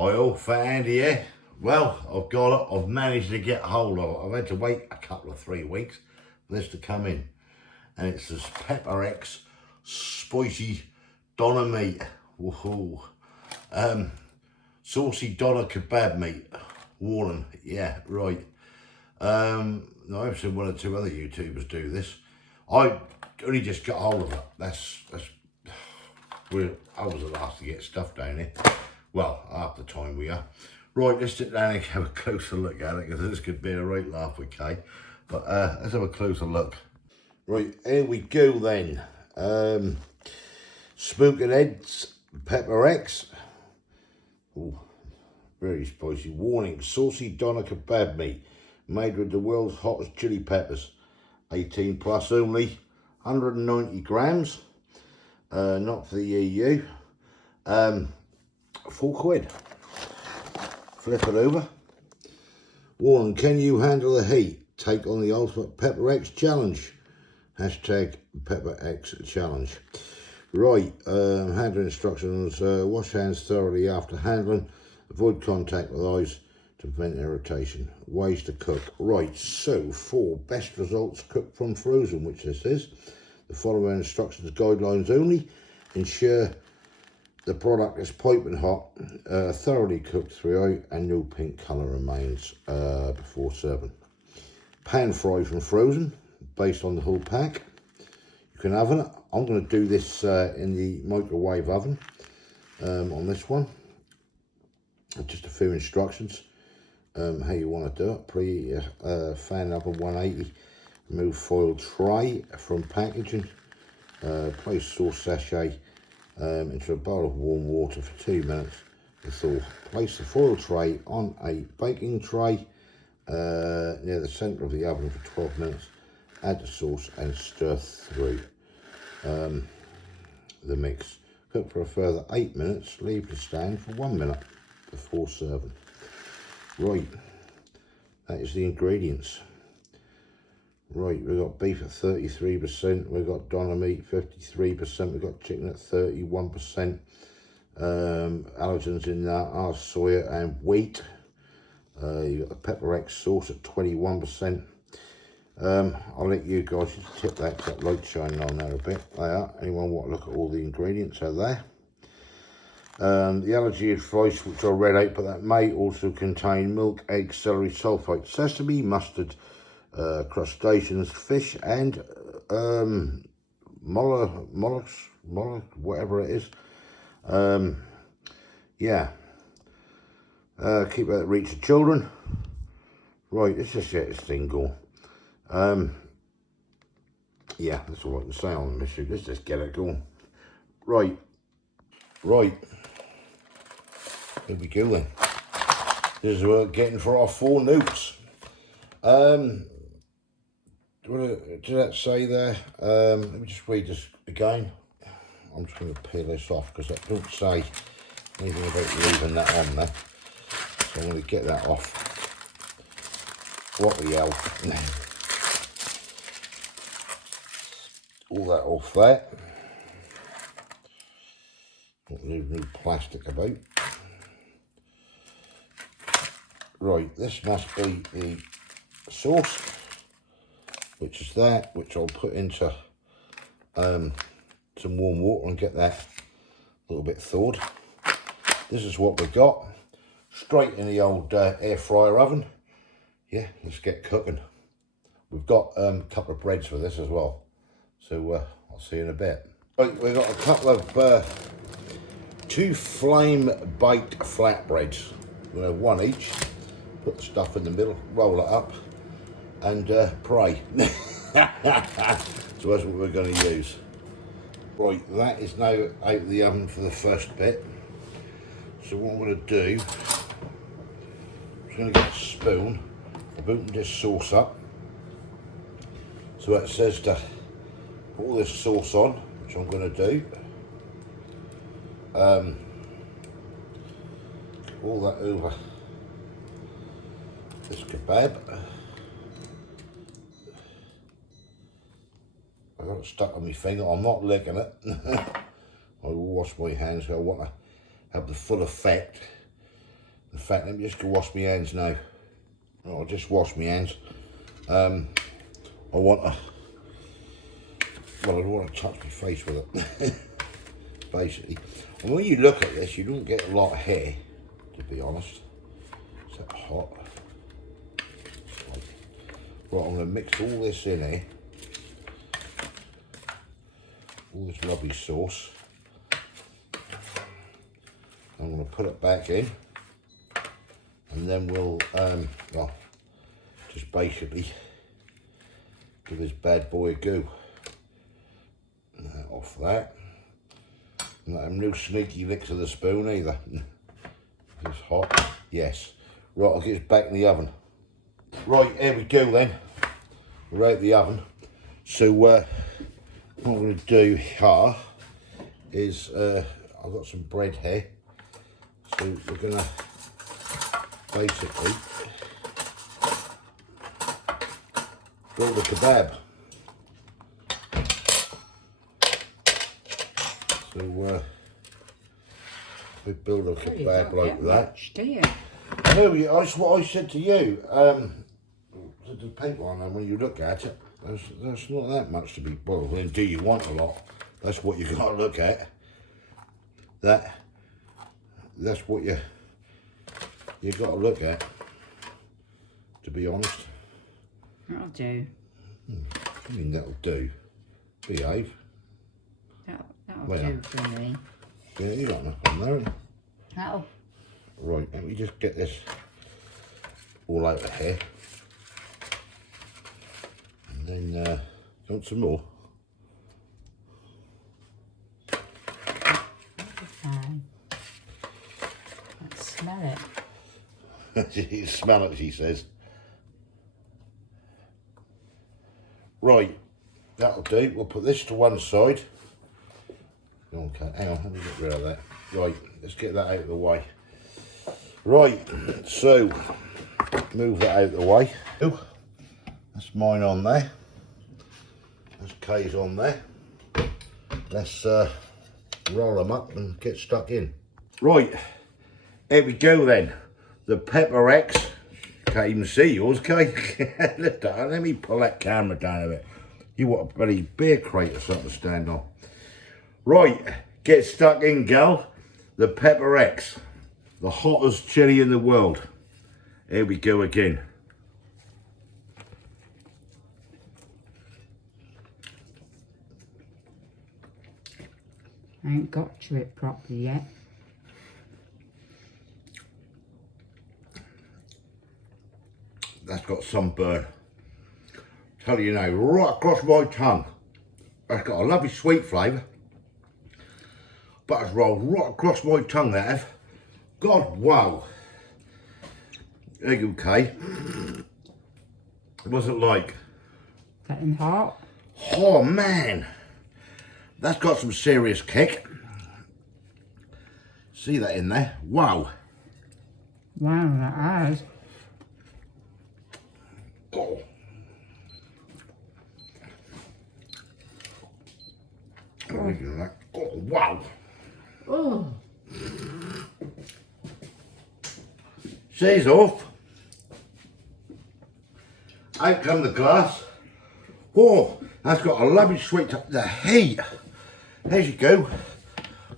oil for Andy here. Well, I've managed to get hold of it. I've had to wait a couple of 3 weeks for this to come in. And it's this Pepper X spicy doner meat. Woohoo. Saucy doner kebab meat. Warren, yeah, right. I've seen one or two other YouTubers do this. I only just got hold of it. I was the last to get stuff down here. Well, half the time we are. Right, let's sit down and have a closer look at it, because this could be a right laugh with Kaye. But let's have a closer look. Right, here we go then. Smoking heads, Pepper X. Ooh, very spicy. Warning, saucy doner kebab meat, made with the world's hottest chili peppers. 18 plus only, 190 grams. Not for the EU. £4. Flip it over. Warning, can you handle the heat? Take on the ultimate Pepper X challenge. Hashtag Pepper X challenge. Right, handling instructions. Wash hands thoroughly after handling. Avoid contact with eyes to prevent irritation. Ways to cook. Right, so for best results, cook from frozen, which this is. The following instructions, guidelines only. Ensure the product is piping hot, thoroughly cooked throughout, and no pink colour remains before serving. Pan fry from frozen, based on the whole pack. You can oven it. I'm going to do this in the microwave oven on this one. Just a few instructions how you want to do it. Preheat your fan oven 180. Remove foil tray from packaging. Place sauce sachet into a bowl of warm water for 2 minutes to thaw. Place the foil tray on a baking tray near the centre of the oven for 12 minutes. Add the sauce and stir through the mix. Cook for a further 8 minutes. Leave to stand for 1 minute before serving. Right, that is the ingredients. Right, we've got beef at 33%, we've got doner meat 53%, we've got chicken at 31%. Allergens in that are soya and wheat. You've got the Pepper X sauce at 21%. I'll let you guys just tip that light shining on there a bit. There, anyone want to look at all the ingredients are there. The allergy advice, which I read out, but that may also contain milk, egg, celery, sulphate, sesame, mustard, crustaceans, fish, and mollusks, whatever it is. Yeah. Keep out of reach of children. Right, let's just get this thing going. Yeah, that's all I can say on this. Let's just get it going. Right. Here we go then. This is what we're getting for our 4 nukes. What did that say there? Let me just read this again. I'm just going to peel this off because that don't say anything about leaving that on there. So I'm going to get that off. What the hell? All that off there. Got no plastic about. Right, this must be the sauce, which is that, which I'll put into some warm water and get that a little bit thawed. This is what we've got. Straight in the old air fryer oven. Yeah, let's get cooking. We've got a couple of breads for this as well. So I'll see you in a bit. Right, we've got a couple of 2 flame baked flatbreads. We're going to have 1 each. Put the stuff in the middle, roll it up, and pray. So that's what we're going to use. Right, that is now out of the oven for the first bit. So what I'm going to do, I'm going to get a spoon, I've opened this sauce up. So it says to put all this sauce on, which I'm going to do. All that over this kebab. I got it stuck on my finger. I'm not licking it. I will wash my hands. I want to have the full effect In fact, let me just go wash my hands now. I'll just wash my hands. I want to, well, I don't want to touch my face with it, basically. And when you look at this, you don't get a lot of hair, to be honest. Is that hot? Right, I'm going to mix all this in here. All this lovely sauce. I'm going to put it back in. And then we'll, well, just basically give this bad boy a go. Off that. Not have no sneaky licks of the spoon either. It's hot. Yes. Right, I'll get this back in the oven. Right, here we go then. We're out the oven. So what I'm going to do here is, I've got some bread here. So we're going to basically build a kebab. So we build a kebab like that. No, that's what I said to you. The paint one, and when you look at it, there's not that much to be boiled. Then do you want a lot? That's what you got to look at. That's what you got to look at. To be honest. That'll do. I mean, that'll do. Behave. That'll do for me. Yeah, you got nothing there. That'll. Right, let me just get this all out of here. And then, want some more? Fine. Let's smell it. You smell it, she says. Right, that'll do. We'll put this to one side. Okay, hang on, let me get rid of that. Right, let's get that out of the way. Right, so move that out of the way. Oh, that's mine on there. That's Kaye's on there. Let's roll them up and get stuck in. Right, here we go then. The Pepper X. Can't even see yours, Kaye. Lift that. Let me pull that camera down a bit. You want a bloody beer crate or something to stand on. Right, get stuck in, gal. The Pepper X. The hottest chili in the world. Here we go again. I ain't got to it properly yet. That's got some burn. Tell you now, right across my tongue. That's got a lovely sweet flavour. But it's rolled right across my tongue, that have. God, wow. There you go, Kaye. What's it like? Getting hot. Oh, man. That's got some serious kick. See that in there? Wow. Wow, that has. Oh. Oh, wow. Oh. She's off. Out come the glass. Oh, that's got a lovely sweet top. The heat. There you go.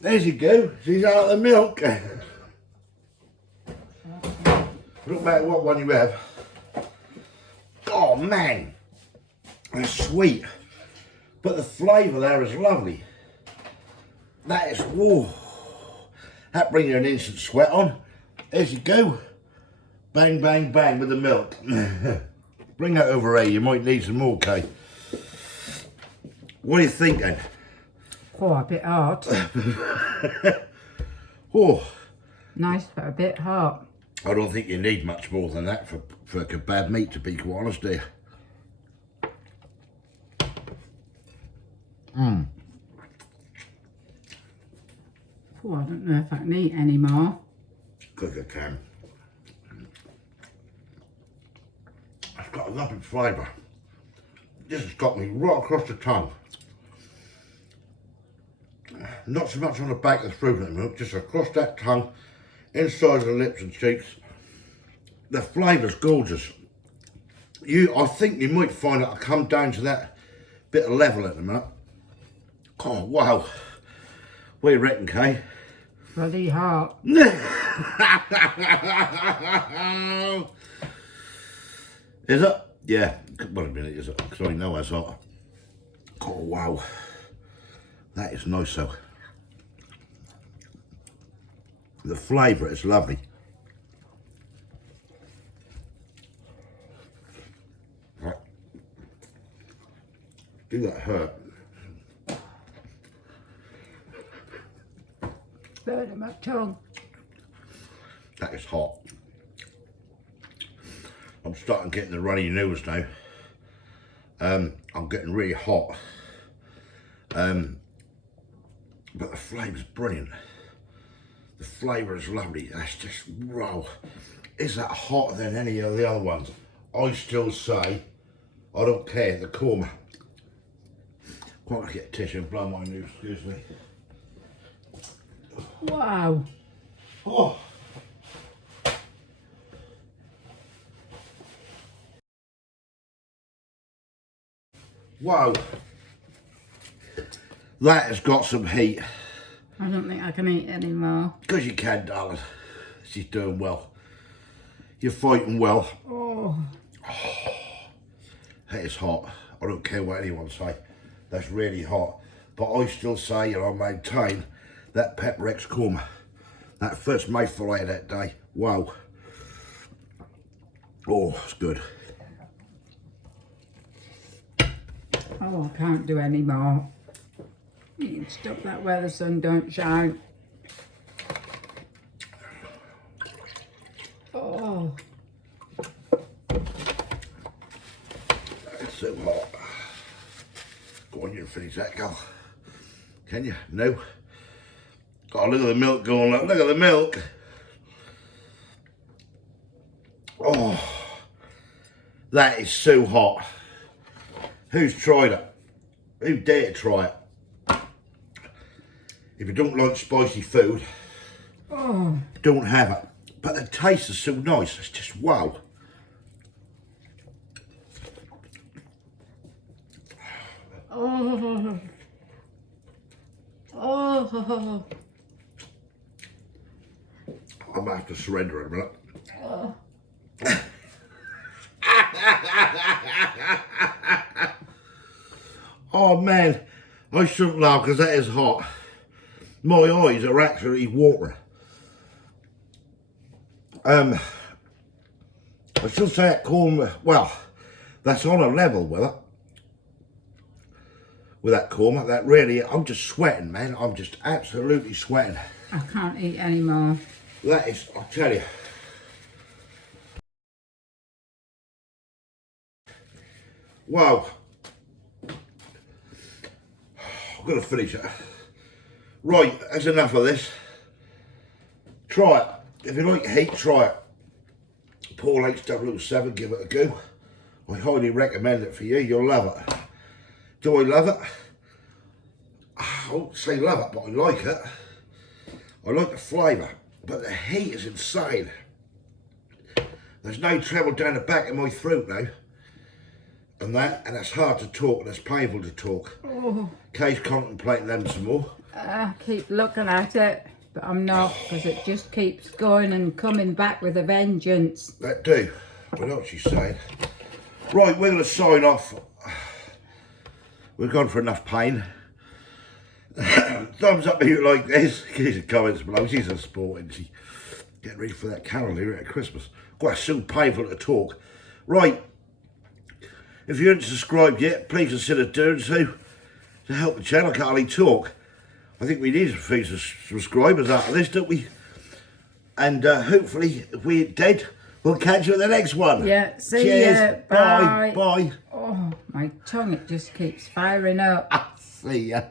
There you go. She's out of the milk. No matter what one you have. Oh man, that's sweet. But the flavour there is lovely. That is, whoa. That brings you an instant sweat on. There you go. Bang, bang, bang with the milk. Bring that over here. You might need some more, Kaye. What are you thinking? Oh, a bit hot. Oh. Nice, but a bit hot. I don't think you need much more than that for kebab meat, to be quite honest, dear. Oh, I don't know if I can eat any more. Good, I can. It's got a lovely flavour. This has got me right across the tongue. Not so much on the back of the throat at the moment, just across that tongue. inside of the lips and cheeks. The flavour's gorgeous. I think you might find that I come down to that bit of level at the minute. Oh, wow. What do you reckon, Kaye? Bloody hot. Is it? Yeah. Wait a minute, is it? Because I know it's hot. Oh, wow. That is nice, though. The flavour is lovely. Right. Do that hurt? Burning my tongue. That is hot. I'm starting getting the runny nose now. I'm getting really hot. But the flavour's brilliant. The flavour is lovely. That's just raw. Is that hotter than any of the other ones? I still say, I don't care, the korma. Quite like to get a tissue and blow my nose, excuse me. Wow. Oh. Wow. That has got some heat. I don't think I can eat anymore. Because you can, darling. She's doing well. You're fighting well. Oh. That is hot. I don't care what anyone say. That's really hot. But I still say, and I maintain, that Pepper X korma. That first mouthful I had that day. Wow. Oh, it's good. Oh, I can't do any more. You can stop that where the sun don't shine. Oh. It's so hot. Go on, you can finish that, girl. Can you? No. Oh, look at the milk going. Look at the milk. Oh, that is so hot. Who's tried it? Who dare to try it? If you don't like spicy food, don't have it. But the taste is so nice. It's just wow. Oh. Oh. I'm gonna have to surrender in a minute. Oh. Oh man, I shouldn't laugh because that is hot. My eyes are actually watering. I still say that korma, well, that's on a level with it. With that korma, that really, I'm just sweating, man. I'm just absolutely sweating. I can't eat anymore. That is, I'll tell you. Wow. I've got to finish it. Right, that's enough of this. Try it. If you like heat, try it. Paul H007, give it a go. I highly recommend it for you. You'll love it. Do I love it? I won't say love it, but I like it. I like the flavour, but the heat is insane. There's no treble down the back of my throat now. And it's hard to talk, and it's painful to talk. Oh. Kaye's contemplating them some more. I keep looking at it, but I'm not, because it just keeps going and coming back with a vengeance. That do. I know what she's saying. Right, we're going to sign off. We've gone for enough pain. Thumbs up if you like this. Give us comments below. She's a sport, isn't she? Getting ready for that carol here at Christmas. God, it's so painful to talk. Right. If you haven't subscribed yet, please consider doing so to help the channel. I can't hardly talk. I think we need a few subscribers after this, don't we? And hopefully, if we're dead, we'll catch you at the next one. Yeah, see Cheers. ya. Bye. Bye. Oh, my tongue, it just keeps firing up. See ya.